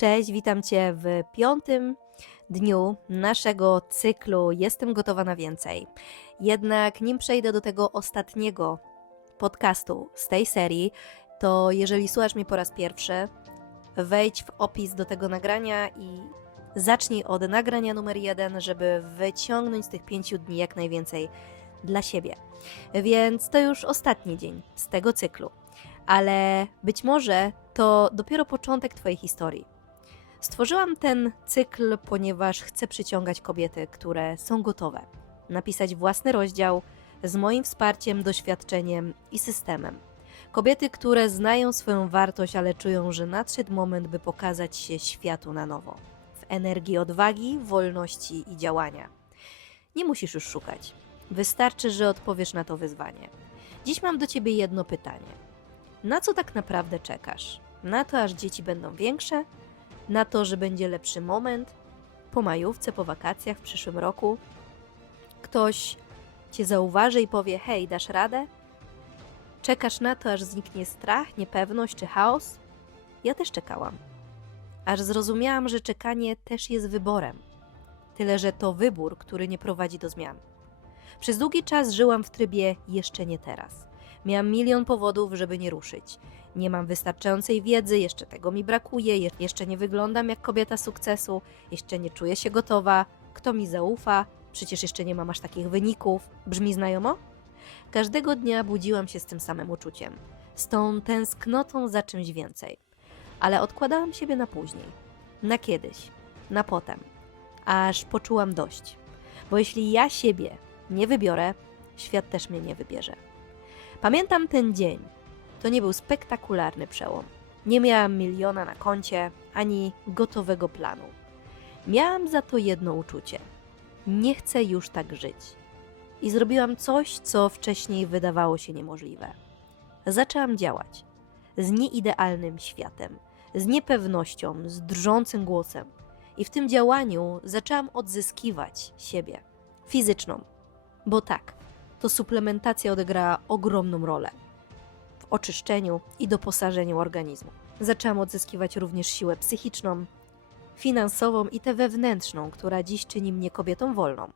Cześć, witam Cię w piątym dniu naszego cyklu Jestem gotowa na więcej. Jednak nim przejdę do tego ostatniego podcastu z tej serii, to jeżeli słuchasz mnie po raz pierwszy, wejdź w opis do tego nagrania i zacznij od nagrania numer jeden, żeby wyciągnąć z tych pięciu dni jak najwięcej dla siebie. Więc to już ostatni dzień z tego cyklu, ale być może to dopiero początek Twojej historii. Stworzyłam ten cykl, ponieważ chcę przyciągać kobiety, które są gotowe napisać własny rozdział z moim wsparciem, doświadczeniem i systemem. Kobiety, które znają swoją wartość, ale czują, że nadszedł moment, by pokazać się światu na nowo w energii odwagi, wolności i działania. Nie musisz już szukać. Wystarczy, że odpowiesz na to wyzwanie. Dziś mam do ciebie jedno pytanie. Na co tak naprawdę czekasz? Na to, aż dzieci będą większe? Na to, że będzie lepszy moment? Po majówce, po wakacjach w przyszłym roku? Ktoś cię zauważy i powie: Hej, dasz radę? Czekasz na to, aż zniknie strach, niepewność czy chaos? Ja też czekałam. Aż zrozumiałam, że czekanie też jest wyborem. Tyle, że to wybór, który nie prowadzi do zmian. Przez długi czas żyłam w trybie jeszcze nie teraz. Miałam milion powodów, żeby nie ruszyć. Nie mam wystarczającej wiedzy, jeszcze tego mi brakuje, je- jeszcze nie wyglądam jak kobieta sukcesu, jeszcze nie czuję się gotowa. Kto mi zaufa? Przecież jeszcze nie mam aż takich wyników. Brzmi znajomo? Każdego dnia budziłam się z tym samym uczuciem, z tą tęsknotą za czymś więcej. Ale odkładałam siebie na później, na kiedyś, na potem, aż poczułam dość. Bo jeśli ja siebie nie wybiorę, świat też mnie nie wybierze. Pamiętam ten dzień. To nie był spektakularny przełom. Nie miałam miliona na koncie, ani gotowego planu. Miałam za to jedno uczucie. Nie chcę już tak żyć. I zrobiłam coś, co wcześniej wydawało się niemożliwe. Zaczęłam działać. Z nieidealnym światem, z niepewnością, z drżącym głosem. I w tym działaniu zaczęłam odzyskiwać siebie fizyczną. Bo tak, to suplementacja odegrała ogromną rolę w oczyszczeniu i doposażeniu organizmu. Zaczęłam odzyskiwać również siłę psychiczną, finansową i tę wewnętrzną, która dziś czyni mnie kobietą wolną.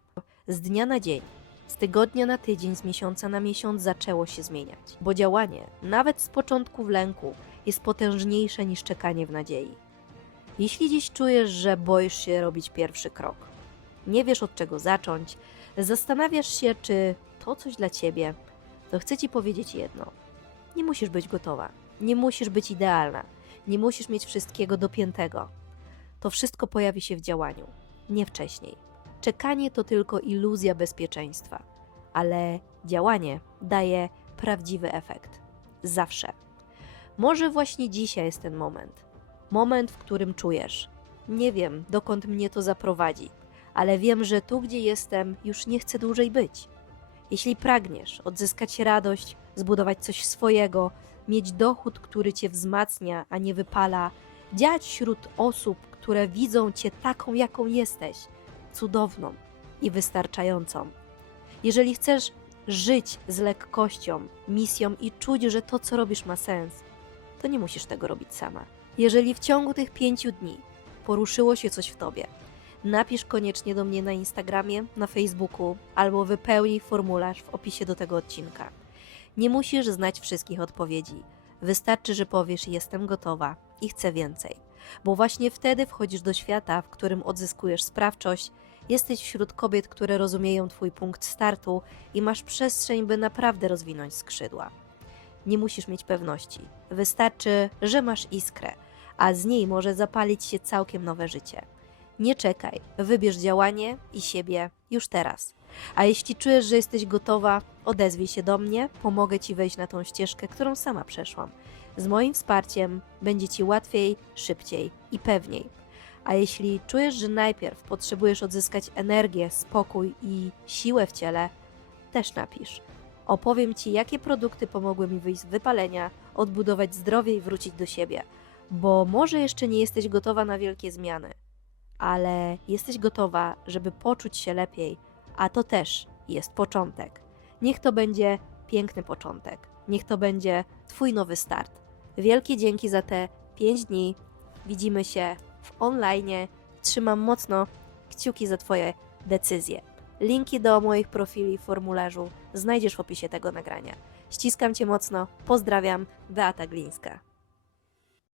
Z dnia na dzień, z tygodnia na tydzień, z miesiąca na miesiąc zaczęło się zmieniać, bo działanie, nawet z początku w lęku, jest potężniejsze niż czekanie w nadziei. Jeśli dziś czujesz, że boisz się robić pierwszy krok, nie wiesz od czego zacząć, zastanawiasz się, czy to coś dla ciebie, to chcę ci powiedzieć jedno. Nie musisz być gotowa, nie musisz być idealna, nie musisz mieć wszystkiego dopiętego. To wszystko pojawi się w działaniu, nie wcześniej. Czekanie to tylko iluzja bezpieczeństwa, ale działanie daje prawdziwy efekt. Zawsze. Może właśnie dzisiaj jest ten moment. Moment, w którym czujesz: Nie wiem, dokąd mnie to zaprowadzi, ale wiem, że tu, gdzie jestem, już nie chcę dłużej być. Jeśli pragniesz odzyskać radość, zbudować coś swojego, mieć dochód, który cię wzmacnia, a nie wypala, działać wśród osób, które widzą cię taką, jaką jesteś, cudowną i wystarczającą. Jeżeli chcesz żyć z lekkością, misją i czuć, że to, co robisz, ma sens, to nie musisz tego robić sama. Jeżeli w ciągu tych pięciu dni poruszyło się coś w tobie, napisz koniecznie do mnie na Instagramie, na Facebooku albo wypełnij formularz w opisie do tego odcinka. Nie musisz znać wszystkich odpowiedzi. Wystarczy, że powiesz: Jestem gotowa i chcę więcej. Bo właśnie wtedy wchodzisz do świata, w którym odzyskujesz sprawczość, jesteś wśród kobiet, które rozumieją Twój punkt startu i masz przestrzeń, by naprawdę rozwinąć skrzydła. Nie musisz mieć pewności. Wystarczy, że masz iskrę, a z niej może zapalić się całkiem nowe życie. Nie czekaj, wybierz działanie i siebie już teraz. A jeśli czujesz, że jesteś gotowa, odezwij się do mnie, pomogę Ci wejść na tą ścieżkę, którą sama przeszłam. Z moim wsparciem będzie Ci łatwiej, szybciej i pewniej. A jeśli czujesz, że najpierw potrzebujesz odzyskać energię, spokój i siłę w ciele, też napisz. Opowiem Ci, jakie produkty pomogły mi wyjść z wypalenia, odbudować zdrowie i wrócić do siebie. Bo może jeszcze nie jesteś gotowa na wielkie zmiany, ale jesteś gotowa, żeby poczuć się lepiej, a to też jest początek. Niech to będzie piękny początek. Niech to będzie Twój nowy start. Wielkie dzięki za te 5 dni. Widzimy się w online. Trzymam mocno kciuki za Twoje decyzje. Linki do moich profili w formularzu znajdziesz w opisie tego nagrania. Ściskam Cię mocno, pozdrawiam, Beata Glińska.